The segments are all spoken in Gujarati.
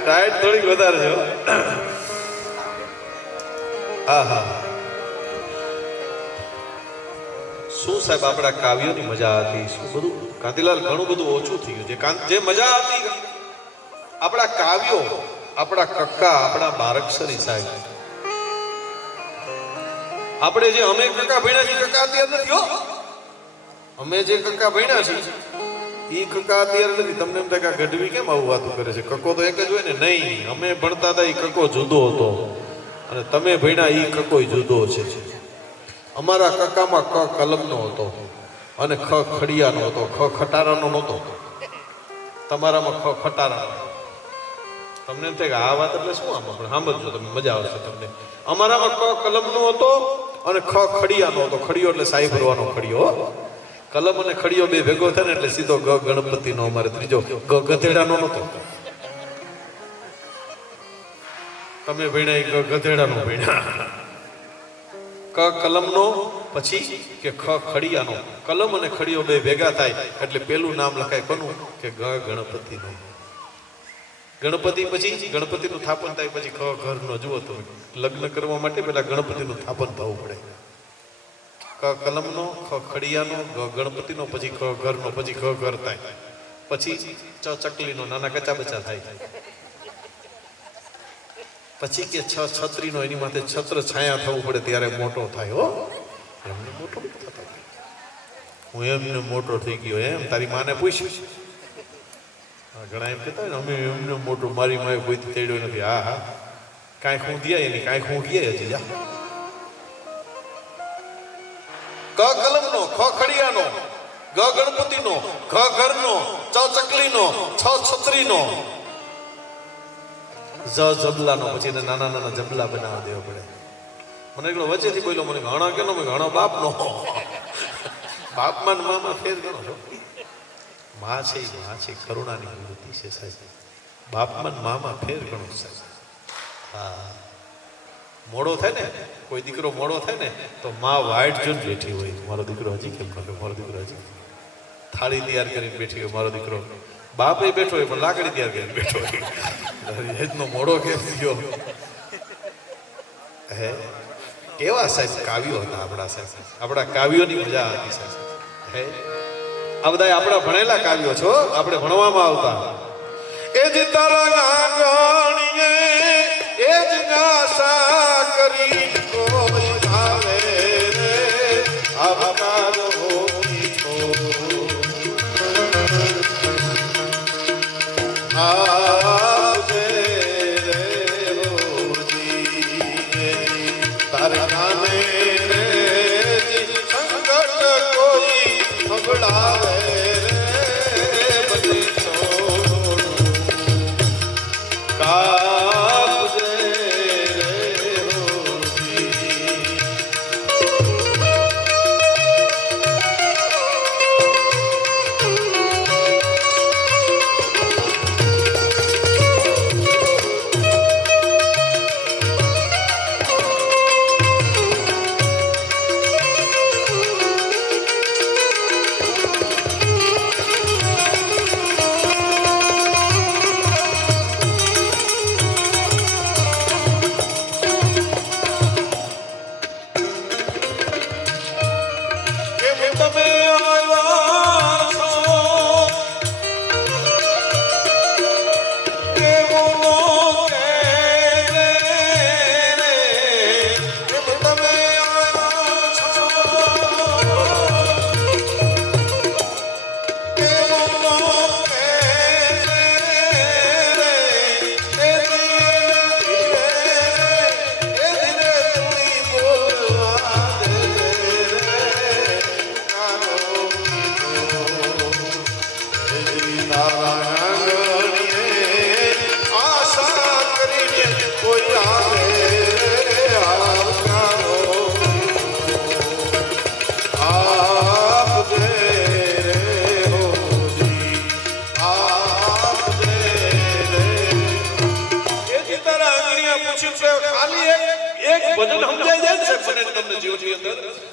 ટાઈટ થોડીક વધારે છે. હા હા, શું સાહેબ આપણા કાવ્યોની મજા હતી, શું બધું કાંતિલાલ ઘણું બધું ઓછું થઈ ગયું છે. જે મજા હતી આપણા કાવ્યો, આપણા કક્કા, આપણા બારક્ષરી સાહેબ, આપણે જે અમે કક્કા ભણ્યા છીએ, કક્કા અત્યારે નથી હો. અમે જે કક્કા ભણ્યા છીએ એ કક્કા અત્યારે નથી. તમને એમ થાય કે ગઢવી કેમ આવું વાતું કરે છે, કક્કો તો એક જ હોય ને. નહીં, અમે ભણતા હતા એ કક્કો જુદો હતો અને તમે ભણ્યા એ કક્કો જુદો છે. અમારા કક્કામાં ક કલમનો હતો અને ખ ખડિયાનો હતો, ખ ખટારાનો નહોતો. તમારામાં ખ ખટારાનો. તમને એમ થાય કે આ વાત એટલે શું? આમાં પણ સાંભળજો તમે, મજા આવશે તમને. અમારામાં ક કલમનો હતો અને ખ ખડિયાનો હતો. ખડિયો એટલે સાઈ ભરવાનો ખડિયો. કલમ અને ખડિયો બે ભેગો થાય ને એટલે સીધો ગ ગણપતિનો. અમારે ત્રીજો ગ ગધેડાનો નહોતો. તમે ભણ્યા ગ ગધેડાનો ભણ્યા. ક કલમનો, પછી કે ખ ખડિયાનો. કલમ અને ખડિયો બે ભેગા થાય એટલે પેલું નામ લખાય કોનું? કે ગ ગણપતિનું. ગણપતિ પછી ગણપતિનું સ્થાપન થાય પછી ખ ઘરનો. જુઓ તમે, લગ્ન કરવા માટે પેલા ગણપતિનું સ્થાપન થવું પડે. ક કલમનો, ખ ખડિયાનો, ગ ગણપતિનો, પછી ખ ઘરનો, પછી ખ ઘર થાય, પછી ચ ચકલીનો, નાના કચા બચા થાય, પછી કે છ છત્રીનો, એની માથે છત્ર છાયા થવું પડે ત્યારે મોટો થાય. હો, એમને મોટો થતો. હું એમને મોટો થઈ ગયો એમ તારી માને પૂછ્યું? ઘણા એમ કહેતા હોય ને અમે એમને મોટો, મારી માએ કોઈ તેડ્યો નથી. હા હા, કાંઈ ખૂંદીયા એની, કાંઈ ખૂંદીયા હજી. જા ક કલમનો, ખ ખડિયાનો, ગ ગણપતિનો, ઘ ઘરનો, ચ ચકલીનો, છ છત્રીનો, જ જબલાનો. પછી એને નાના નાના જબલા બનાવવા દેવા પડે. મને એકલો વચ્ચેથી બોલ્યો, મને ઘણા કેનો? ઘણો બાપનો. બાપમાં ને મામાં ફેર ગણો છો? માં છે, માં છે, કરુણાની મૂર્તિ છે સાહેબ. બાપમાં ને મામાં ફેર ગણો સાહેબ. હા, મોડો થાય ને, કોઈ દીકરો મોડો થાય ને તો માં વાઈટ જોઈને બેઠી હોય, મારો દીકરો હજી કેમ કરે, મારો દીકરો હજી થાળી તૈયાર કરીને બેઠી હોય. મારો દીકરો બાપે બેઠો હોય પણ લાકડી તૈયાર કરીને બેઠો હોય. એજનો મોડો કેમ થયો? હે, કેવા સાહેબ કાવ્યો હતા આપણા સાહેબ. આપણા કાવ્યોની મજા હતી સાહેબ. હે, આ બધા આપણા ભણેલા કાવ્યો છો, આપણે ભણવામાં આવતા. એ જ તારા ગાગણીએ એ જ આશા કરી કોઈ આવે રે આવકાર હોઈ છો. આવજે રે હોજી તારે કાને રે સંકટ કોઈ સંભળાવે રે બધી છોડું કાપજે રે હોજી.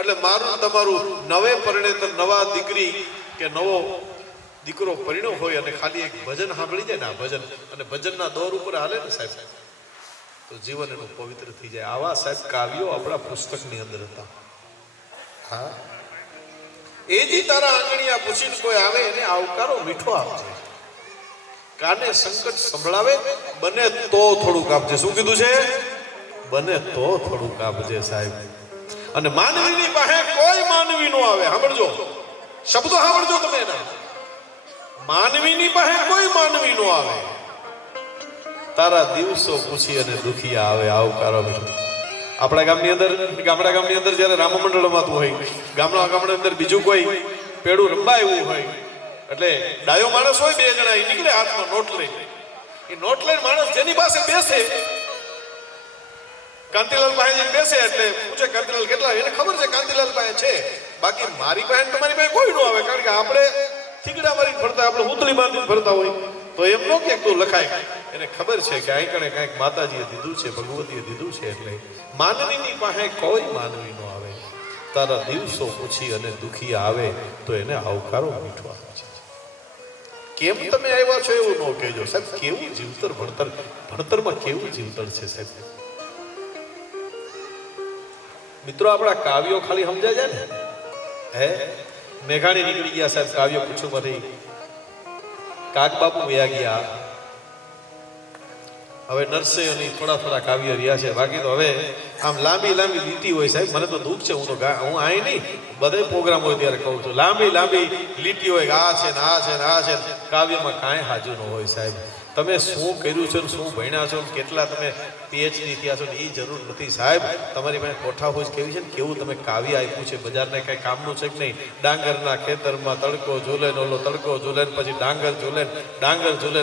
એટલે મારું તમારું નવે પરણેતર, નવા દીકરી કે નવો દીકરો પરિણો હોય અને ખાલી એક ભજન સાંભળી જાય ને આ ભજન અને ભજનના દોર ઉપર હાલે ને સાહેબ તો જીવન એનું પવિત્ર થઈ જાય. આવા સાહેબ કાવ્યો આપણા પુસ્તકની અંદર હતા. હા, એ જી તારા આંગણિયા પૂછીને કોઈ આવે એને આવકારો મીઠો આપજે. કાને સંકટ સંભળાવે બને તો થોડુંક આપજે. શું કીધું છે? બને તો થોડુંક આપજે સાહેબ. અને માનવીની પાસે કોઈ માનવી નો આવે. સાંભળજો, શબ્દો સાંભળજો તમે એના. માનવીની પાસે કોઈ માનવી નો આવે. તારા દિવસો પૂછી અને દુખિયા આવે આવકારો મીઠો. આપણા ગામની અંદર જ્યારે રામ મંડળ રમાતું હોય, ગામની અંદર બીજું કોઈ પેડું રંબા એવું હોય એટલે ડાયો માણસ હોય, બે જણા એ નીકળે હાથમાં નોટ લઈને. એ નોટ લઈને માણસ જેની પાસે બેસે, કાંતિલાલ પાસે બેસે એટલે પૂછે કાંતિલાલ કેટલા? એને ખબર છે કાંતિલાલ પાસે છે, બાકી મારી પાસે તમારી પાસે કોઈ નો આવે. કારણ કે આપણે થીગડા મારીને ફરતા, આપણે હુતળી બાંધીને ફરતા હોય તો એમ નો કે તું લખાય. એને ખબર છે કે અહીં કણે કાંઈક માતાજીએ દીધું છે, ભગવતીએ દીધું છે. એટલે માનવીની પાસે કોઈ માનવી નો આવે. તારા દિવસો પૂછી અને દુખી આવે તો એને આવકારો મીઠો આવે છે. કેમ તમે આવ્યા છો એવું ન કહેજો સાહેબ. કેવું જીવતર ભણતરમાં કેવું જીવતર છે સાહેબ. મિત્રો, આપણા કાવ્યો ખાલી સમજાય જાય ને. હે, મેઘાણી નીકળી ગયા સાહેબ કાવ્યો પૂછું માંથી. કાક બાપુ વયા ગયા. હવે નરસૈયોની થોડા કાવ્યો રહ્યા છે. બાકી તો હવે આમ લાંબી લીટી હોય સાહેબ. મને તો દુઃખ છે, હું આઈ નહીં, બધા પ્રોગ્રામ હોય ત્યારે કહું છું. લાંબી લીટી હોય, આ છે ને આ છે ને આ છે. કાવ્યમાં કાંઈ હાજર ન હોય સાહેબ. તમે શું કર્યું છે, શું ભણ્યા છો, કેટલા તમે પીએચડી થયા છો એ જરૂર નથી સાહેબ. તમારી પાસે કોઠા હોય કેવી છે ને કેવું તમે કાવ્ય આપ્યું છે. બજારને કઈ કામનું છે કે નહીં? ડાંગરના ખેતરમાં તડકો ઝૂલે ને ઓલો તડકો ઝૂલે ને પછી ડાંગર ઝૂલે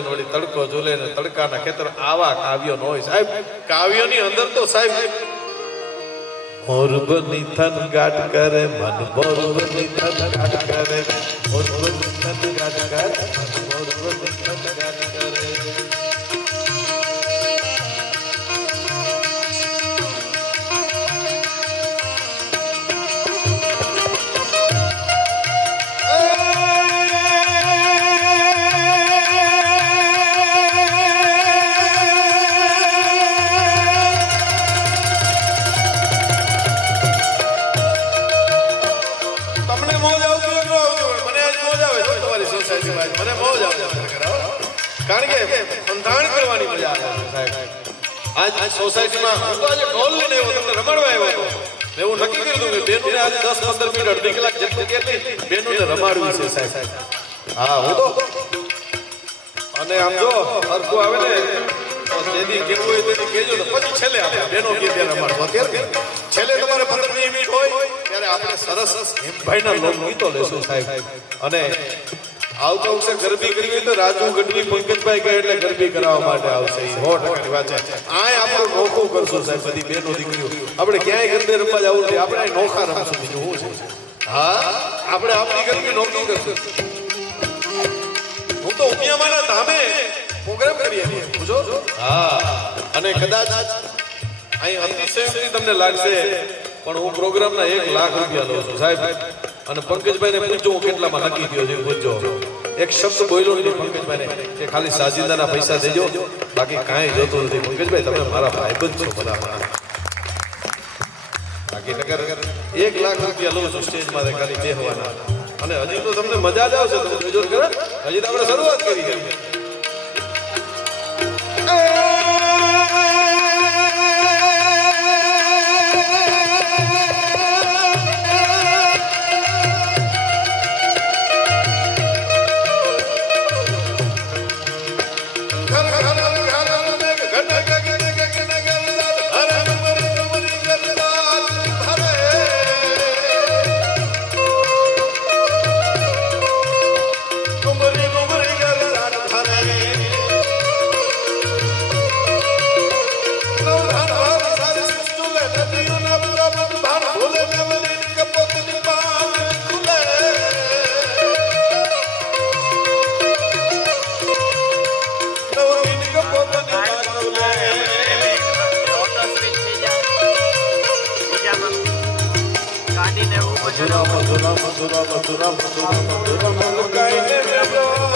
ને વળી તડકો ઝૂલે ને તડકાના ખેતર. આવા કાવ્યો ન હોય સાહેબ. કાવ્યોની અંદર તો સાહેબ મોર બની થન ગાટ કરે મન, મોર બની થન ગાટ કરે, મોર બની થન ગાટ કરે, મોર બની થન ગાટ કરે. કારણ કે અંધાણ કરવાની મજા આવે સાહેબ. આજ સોસાયટીમાં હું તો આજે ઢોલ લઈને આવ્યો, તમને રમાડવા આવ્યો હતો. એવું નક્કી કરી દઉં કે બેનોને આજે 10-15 મિનિટ અડધી કલાક જેટલું કેટલી બેનોને રમાડવી છે સાહેબ. હા, હું તો અને આમ જો હરખું આવે ને જેથી કેવું હોય તેથી કહેજો, તો પછી છેલ્લે આપણે બેનો કે ત્યારે રમાડવા. અત્યારે છેલ્લે તમારે 15-20 મિનિટ હોય ત્યારે આપણે સરસ ભાઈના લોકગીતો લેશું સાહેબ. અને આવતા વર્ષે ગરબી કરવી હોય તો રાજુ ગઢવી પંકજભાઈ કહે એટલે ગરબી કરાવવા માટે આવશે. 100% વાત છે. આ આપણે નોખું કરશું સાહેબ. બધી બેનો દીકરીઓ આપણે ક્યાંય ગરબે રમવા જવું નથી, આપણે અહીં નોખા રમશું. બીજું શું છે? હા, આપણે આપણી ગરબી નોખી કરશું. હું તો ઉમિયામાના ધામે પ્રોગ્રામ કરીએ પૂછો. હા, અને કદાચ અહીં અતિશયોક્તિ તમને લાગશે પણ હું પ્રોગ્રામના 1 લાખ રૂપિયા લઉં છું સાહેબ. અને પંકજભાઈને પૂછજો હું કેટલામાં નક્કી થયો છે. પૂછજો, એક શબ્દ બોલ્યો નથી પંકજભાઈને કે ખાલી સાજિંદાના પૈસા દેજો, બાકી કાંઈ જોતું નથી. પંકજભાઈ તમે મારા ભાઈબંધ છો બધા. બાકી નગર 1 લાખ રૂપિયા લઉં છું સ્ટેજમાં ખાલી બેહવાના. અને હજી તો તમને મજા જ આવશે. તમે જોજો કરે, હજી તો આપણે શરૂઆત કરી છે. મધુરા મધુરા મધુરા મધુરા મધુરા મધુરા મધુરા ગાઈને બેઠો